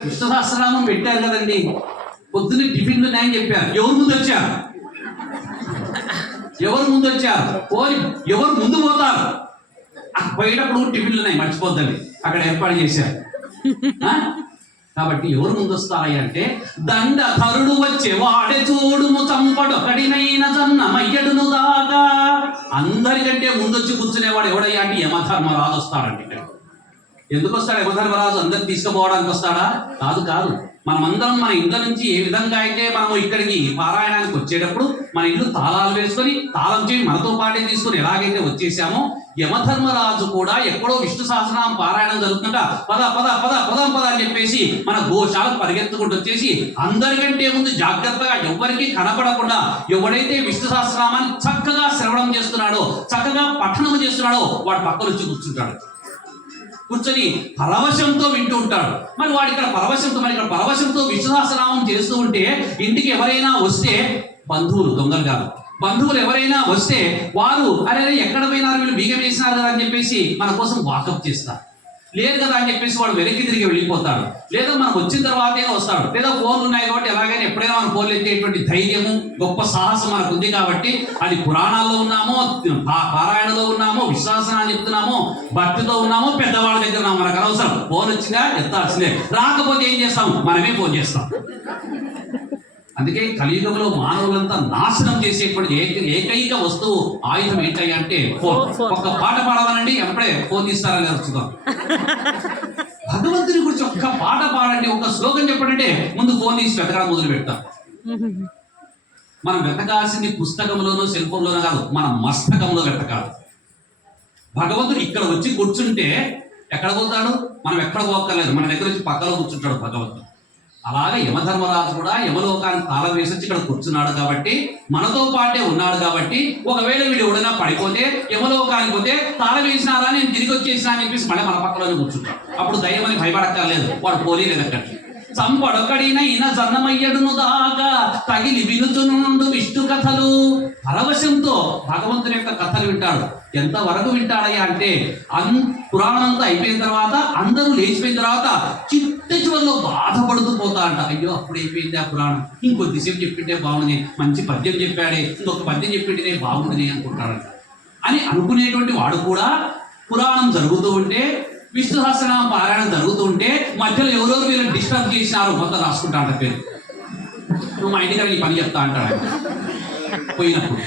విష్ణు సహస్రనామం పెట్టారు కదండి. పొద్దున్న టిఫిన్లు నేను చెప్పారు ఎవరు ముందు వచ్చారు ఎవరు ముందు వచ్చారు పోయి ఎవరు ముందు పోతారు? ఆ పోయేటప్పుడు టిఫిన్లు ఉన్నాయి మర్చిపోద్దండి. అక్కడ ఏర్పాటు చేశారు. కాబట్టి ఎవరు ముందు వస్తాయి అంటే దండ తరుడు వచ్చే వాడే చూడుము చంపడు. కడినైన జన్న మయ్యడును దాగా అందరికంటే ముందొచ్చి కూర్చునేవాడు ఎవడయ్యా అంటే యమధర్మరాజు వస్తాడండి ఇక్కడ ఎందుకు వస్తాడు యమధర్మరాజు? అందరిని తీసుకుపోవడానికి వస్తాడా? కాదు కాదు. మనమందరం మన ఇళ్ళ నుంచి ఏ విధంగా అయితే మనం ఇక్కడికి పారాయణానికి వచ్చేటప్పుడు మన ఇల్లు తాళాలు వేసుకొని తాళం చేయి మనతో పాటే తీసుకుని ఎలాగైతే వచ్చేసామో యమధర్మరాజు కూడా ఎక్కడో విష్ణు సహస్రనామం పారాయణం జరుగుతుంటా పద పద పద పదం పద అని చెప్పేసి మన గోశాలకు పరిగెత్తుకుంటూ వచ్చేసి అందరికంటే ముందు జాగ్రత్తగా ఎవరికి కనపడకుండా ఎవడైతే విష్ణు సహస్రనామాన్ని చక్కగా శ్రవణం చేస్తున్నాడో చక్కగా పఠనం చేస్తున్నాడో వాడు పక్కన వచ్చి కూర్చుంటాడు. కూర్చొని పరవశంతో వింటూ ఉంటాడు. మరి వాడు ఇక్కడ పరవశంతో మరి ఇక్కడ పరవశంతో విశ్వాసనామం చేస్తూ ఉంటే ఇంటికి ఎవరైనా వస్తే బంధువులు దొంగలు కాదు. బంధువులు ఎవరైనా వస్తే వారు అరే అరే, ఎక్కడ పోయినారు వీళ్ళు? బీగం వేసినారు కదా అని చెప్పేసి మన కోసం వాకప్ చేస్తారు. లేదు కదా అని చెప్పేసి వాడు వెనక్కి తిరిగి వెళ్ళిపోతాడు. లేదా మనకు వచ్చిన తర్వాతే వస్తాడు. లేదా ఫోన్లు ఉన్నాయి కాబట్టి ఎలాగైనా ఎప్పుడైనా మనం ఫోన్లు ఎత్తేటువంటి ధైర్యము గొప్ప సాహసం మనకు ఉంది కాబట్టి అది పురాణాల్లో ఉన్నామో పారాయణలో ఉన్నామో విశ్వాసనాన్ని చెప్తున్నామో భక్తితో ఉన్నామో పెద్దవాళ్ళ దగ్గర ఉన్నాము మనకు అనవసరం. ఫోన్ వచ్చిందా ఎత్తాల్సిందే. రాకపోతే ఏం చేస్తాం? మనమే ఫోన్ చేస్తాం. అందుకే కలియుగంలో మానవులంతా నాశనం చేసేటువంటి ఏక- ఏకైక వస్తువు ఆయుధం ఏంటయ్యా అంటే ఫోన్. పాట పాడమనండి అప్పుడే ఫోన్ తీస్తారని అరుచుదాం భగవంతుని గురించి ఒక్క పాట పాడండి ఒక శ్లోకం చెప్పండి ముందు ఫోన్ తీసి వెతకడం మొదలు పెడతాం. మనం వెతకాల్సింది పుస్తకంలోనో శిల్పంలోనో కాదు మన మస్తకంలో వెతకాలి. భగవంతుడు ఇక్కడ వచ్చి కూర్చుంటే ఎక్కడ పోతాడు? మనం ఎక్కడ పోక్కర్లేదు. మన దగ్గర వచ్చి పక్కలో కూర్చుంటాడు భగవంతుడు. అలాగే యమధర్మరాజు కూడా యమలోకాన్ని తాళం వేసి ఇక్కడ కూర్చున్నాడు కాబట్టి మనతో పాటే ఉన్నాడు కాబట్టి ఒకవేళ వీడు ఎవడైనా పడిపోతే యమలోకానికి పోతే తాళం వేసినారా నేను తిరిగి వచ్చేసినా అని చెప్పేసి మళ్ళీ మన పక్కలోనే కూర్చుంటాడు అప్పుడు దయ్యం అని భయపడక్కర్లేదు వాడు పోలేదు అక్కడికి చంపడొక్కడినైన జన్నమయ్యడును దాకా తగిలి వినుచునుండు విష్ణు కథలు. పరవశంతో భగవంతుని యొక్క కథలు వింటాడు. ఎంత వరకు వింటాడయ్యా అంటే అన్ పురాణంతో అయిపోయిన తర్వాత అందరూ లేచిపోయిన తర్వాత చిట్ట చివరిలో బాధపడుతూ పోతా అంట. అయ్యో అప్పుడు అయిపోయింది ఆ పురాణం. ఇంకొద్దిసేపు చెప్పింటే బాగుంది మంచి పద్యం చెప్పాడే. ఇంకొక పద్యం చెప్పింటేనే బాగుంటుంది అనుకుంటాడంట. అని అనుకునేటువంటి వాడు కూడా పురాణం జరుగుతూ ఉంటే విష్ణు సహస్రనామ పారాయణం జరుగుతూ ఉంటే మధ్యలో ఎవరో వీళ్ళని డిస్టర్బ్ చేసినారు. మొత్తం రాసుకుంటా అంట పేరు. నువ్వు మా ఇంటికి ఈ పని చెప్తా అంటాడు పోయినప్పుడు.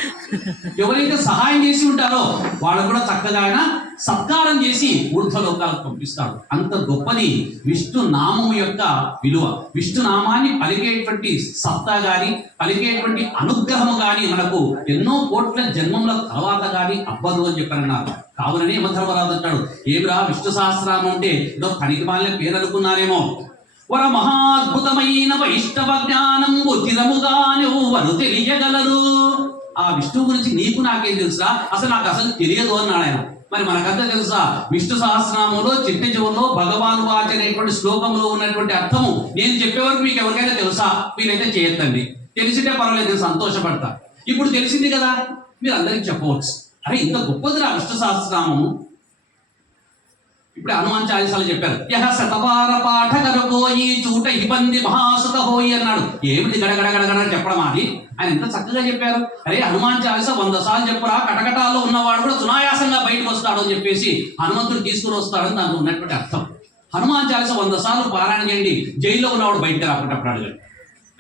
ఎవరైతే సహాయం చేసి ఉంటారో వాళ్ళు కూడా చక్కగా ఆయన సత్కారం చేసి ఊర్ధ్వలోకాలకు పంపిస్తాడు. అంత గొప్పది విష్ణు నామం యొక్క విలువ. విష్ణు నామాన్ని పలికేటువంటి సత్తా గాని పలికేటువంటి అనుగ్రహము గాని మనకు ఎన్నో కోట్ల జన్మముల తర్వాత గాని అవ్వదు అని చెప్పారన్నారు కావునని యమధర్మరాజు అంటాడు ఏమిరా విష్ణు సహస్రామం అంటే ఏదో పనికి మాలిన పేరు అనుకున్నారేమో. వర మహాద్భుతమైన వైష్ణవ జ్ఞానం తిరముగానెవ్వరు తెలియగలరు ఆ విష్ణు గురించి నీకు నాకేం తెలుసా అసలు నాకు అసలు తెలియదు అన్నాడు ఆయన. మరి మనకంతా తెలుసా? విష్ణు సహస్రనామంలో చిట్ట చివరిలో భగవాన్ వాచ అనేటువంటి శ్లోకంలో ఉన్నటువంటి అర్థము నేను చెప్పే వరకు మీకు ఎవరికైనా తెలుసా? మీరైతే చేయొద్దండి. తెలిసింటే పర్వాలేదు నేను సంతోషపడతా. ఇప్పుడు తెలిసింది కదా? మీరు అందరికి చెప్పవచ్చు. అరే ఇంత గొప్పది నా విష్ణు సహస్రనామము. ఇప్పుడు హనుమాన్ చాలీసాలు చెప్పారు. యహ శతవార పాఠకర ఈ చూట ఇబ్బంది మహాసుత హోయి అన్నాడు. ఏమిటి గడగడ గడగడ అని చెప్పడం అది ఆయన ఎంత చక్కగా చెప్పారు. అరే హనుమాన్ చాలీస వంద సార్లు చెప్పరా కటకటాల్లో ఉన్నవాడు కూడా సునాయాసంగా బయటకు వస్తాడు అని చెప్పేసి హనుమంతుడు తీసుకుని వస్తాడని దాంట్లో ఉన్నటువంటి అర్థం. హనుమాన్ చాలీస వంద సార్లు పారాయణ చేయండి. జైల్లో ఉన్నవాడు బయటకు రాకుంటప్పుడు అడగండి.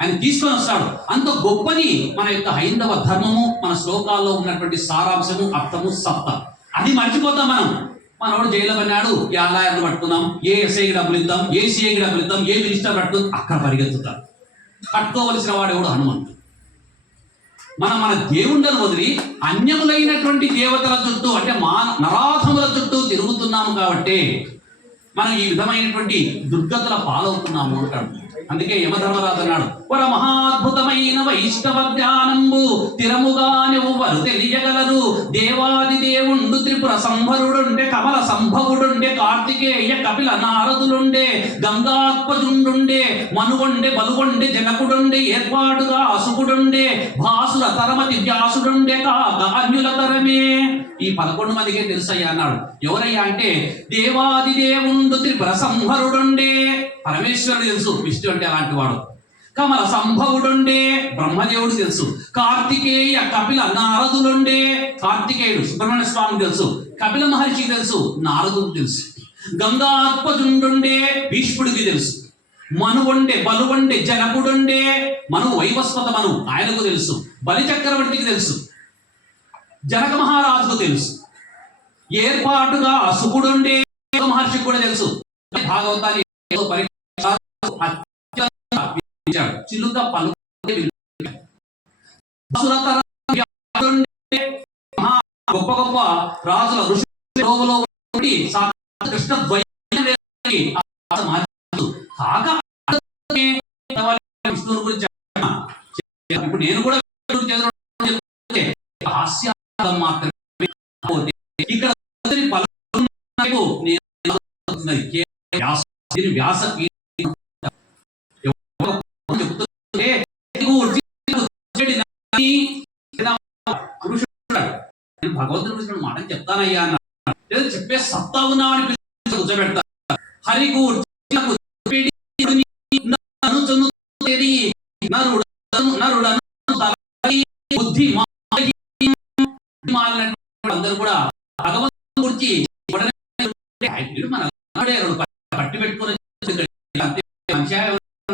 ఆయన తీసుకొని వస్తాడు. అంత గొప్పది మన యొక్క హైందవ ధర్మము మన శ్లోకాల్లో ఉన్నటువంటి సారాంశము అర్థము సత్త అది మర్చిపోతాం మనం. మనోడు జైల్లో పడినాడు. ఏ ఆదాయాన్ని పట్టుకుందాం. ఏ ఎస్ఐకి డబ్బులు ఇద్దాం ఏ సీఐకి డబ్బులు ఇద్దాం ఏ మినిస్టర్ పట్టుకుందాం అక్కడ పరిగెత్తుతారు. పట్టుకోవలసిన వాడు ఎవడు? హనుమంతుడు. మనం మన దేవుళ్ళను వదిలి అన్యములైనటువంటి దేవతల చుట్టూ అంటే మా నరాధముల చుట్టూ తిరుగుతున్నాము కాబట్టి మనం ఈ విధమైనటువంటి దుర్గతుల పాలవుతున్నాము అంటాడు. అందుకే యమధర్మరాజు అన్నాడు పర మహాద్భుతమైన వైష్ణవ జ్ఞానంబు తిరముగానెవ్వరు తెలియగలరు దేవాది దేవుండు త్రిపుర సంభరుడుండే కమల సంభవుడుండే కార్తికేయ కపిల నారదులుండే గంగాత్మజుండుండే మనుగొండే బలుగొండే జనకుడుండే ఏర్పాటుగా అసుకుడుండే భాసుల తరమతి వ్యాసుడుండే కాన్యుల తరమే. ఈ పదకొండు మందికే తెలుసయ్యా అన్నాడు. ఎవరయ్యా అంటే దేవాది దేవుండు విష్ణువుండు త్రిపుర సంహరుడుండే పరమేశ్వరుడు తెలుసు విష్ణు అంటే అలాంటి వాడు. కమల సంభవుడుండే బ్రహ్మదేవుడు తెలుసు. కార్తికేయ కపిల నారదులుండే. కార్తికేయుడు సుబ్రహ్మణ్య స్వామి తెలుసు. కపిల మహర్షికి తెలుసు నారదుడు తెలుసు. గంగాత్మజుండుండే భీష్ముడికి తెలుసు. మనువుండే బలువుండే జనకుడుండే. మను వైవస్వత మను ఆయనకు తెలుసు. బలి చక్రవర్తికి తెలుసు. జనక మహారాజుకు తెలుసు. ఏర్పాటుగా అసుకుడుండే మహర్షికి కూడా తెలుసు. భాగవతాన్ని చిలుక పలు గొప్ప గొప్ప రాజుల ఋషులలో కృష్ణ కాక విష్ణువు గురించి ఇప్పుడు నేను కూడా మాత్రమే. ఇక్కడ మొదటి వ్యాస వ్యాస నేను భగవంతుడి పిలిచిన మాట చెప్తానయ్యా అన్నాడు చెప్పే సత్తా ఉన్నామని పిలిచి హరి కూర్చున్నకు చెడి నన్ను చనుతేరి నరుడు నరుడు తలై బుద్ధి మాయి మాలినటువంటి అందరూ కూడా భగవంతుడి గురించి ఉడనే వీడు మన నాడే రెండు ప- పట్టి పెట్టుకొని అంతే మనిషి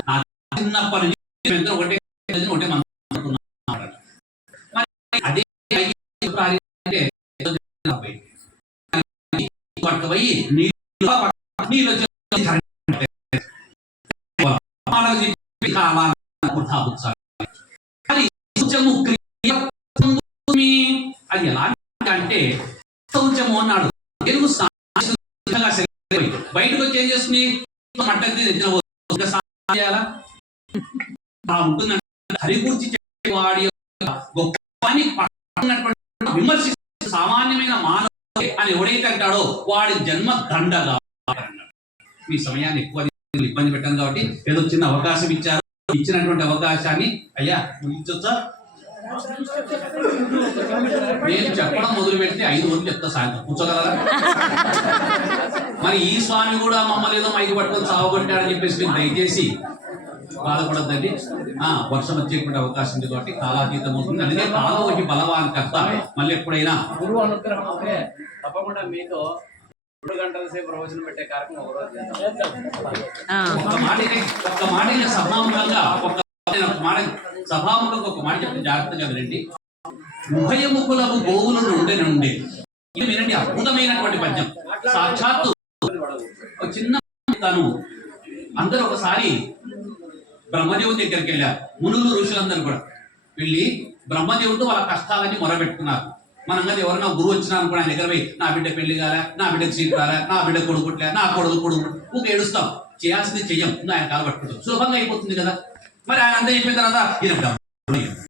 నా చిన్నప్పటి నుంచి ఒకటే ఒకటే మనం అదే పట్టుకుపోయి నీళ్ళు నీళ్ళు అది ఎలా అంటే శౌచము అన్నాడు. తెలుగు బయటకు వచ్చి ఏం చేస్తుంది? మట్టకి ఇంకా ఆ ఉంటుందంటే హరి గురించి వాడి యొక్క గొప్ప విమర్శిస్తూ సామాన్యమైన మానవ అని ఎవడైతే అంటాడో వాడి జన్మ దండగా మీ సమయాన్ని ఎక్కువ ఇబ్బంది పెట్టాం కాబట్టి ఏదో చిన్న అవకాశం ఇచ్చారు. ఇచ్చినటువంటి అవకాశాన్ని అయ్యా ముగించొచ్చా నేను చెప్పడం మొదలు పెడితే ఐదు రోజులు చెప్తా సాయంత్రం. కూర్చోగలరా? మరి ఈ స్వామి కూడా మమ్మల్ని ఏదో మైకి పట్టుకొని సావగొట్టాడని చెప్పేసి దయచేసి బాధపడద్దండి. ఆ వర్షం వచ్చేటువంటి అవకాశం ఉంది కాబట్టి కాలాతీతం అవుతుంది. అందుకే కాలం ఒకటి బలవాన్ కర్త. మళ్ళీ ఎప్పుడైనా గురువు అనుగ్రహం ఉంటే తప్పకుండా మీతో రెండు గంటల సేపు ప్రవచనం పెట్టే కార్యక్రమం ఒక్క మాట ఒక్క సభాముఖంగా. ఒక్క ఒక మాట సభాముఖంగా ఒక మాట చెప్తే జాగ్రత్తగా వినండి. ఉభయముఖులకు ఉండేనే ఉండే ఇది వినండి అద్భుతమైనటువంటి పద్యం. సాక్షాత్తు ఒక చిన్న తాను. అందరూ ఒకసారి బ్రహ్మదేవుడి దగ్గరికి వెళ్ళారు. మునులు ఋషులందరూ కూడా. వెళ్ళి బ్రహ్మదేవుడితో వాళ్ళ కష్టాలన్నీ మొరబెట్టుకున్నారు మనం కదా ఎవరైనా గురువు వచ్చినా అనుకుని ఆయన దగ్గర పోయి నా బిడ్డ పెళ్ళి కాలే నా బిడ్డ సీట్ కాలే నా బిడ్డ కొడుకుట్లే నా కొడుకు కొడుకు ఊక ఏడుస్తాం. చేయాల్సింది చెయ్యం. ఆయన కాలు పట్టుకుంటాం. సులభంగా అయిపోతుంది కదా. మరి ఆయన అంతా చెప్పిన తర్వాత ఈయన